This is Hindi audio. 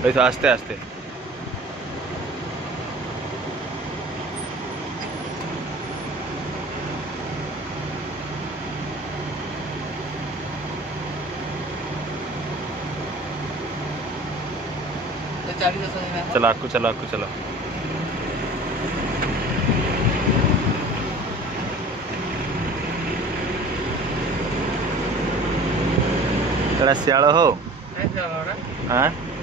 नहीं तो आस्ते आस्ते चला आकू चला आकू चला तेरा सियाल हो हाँ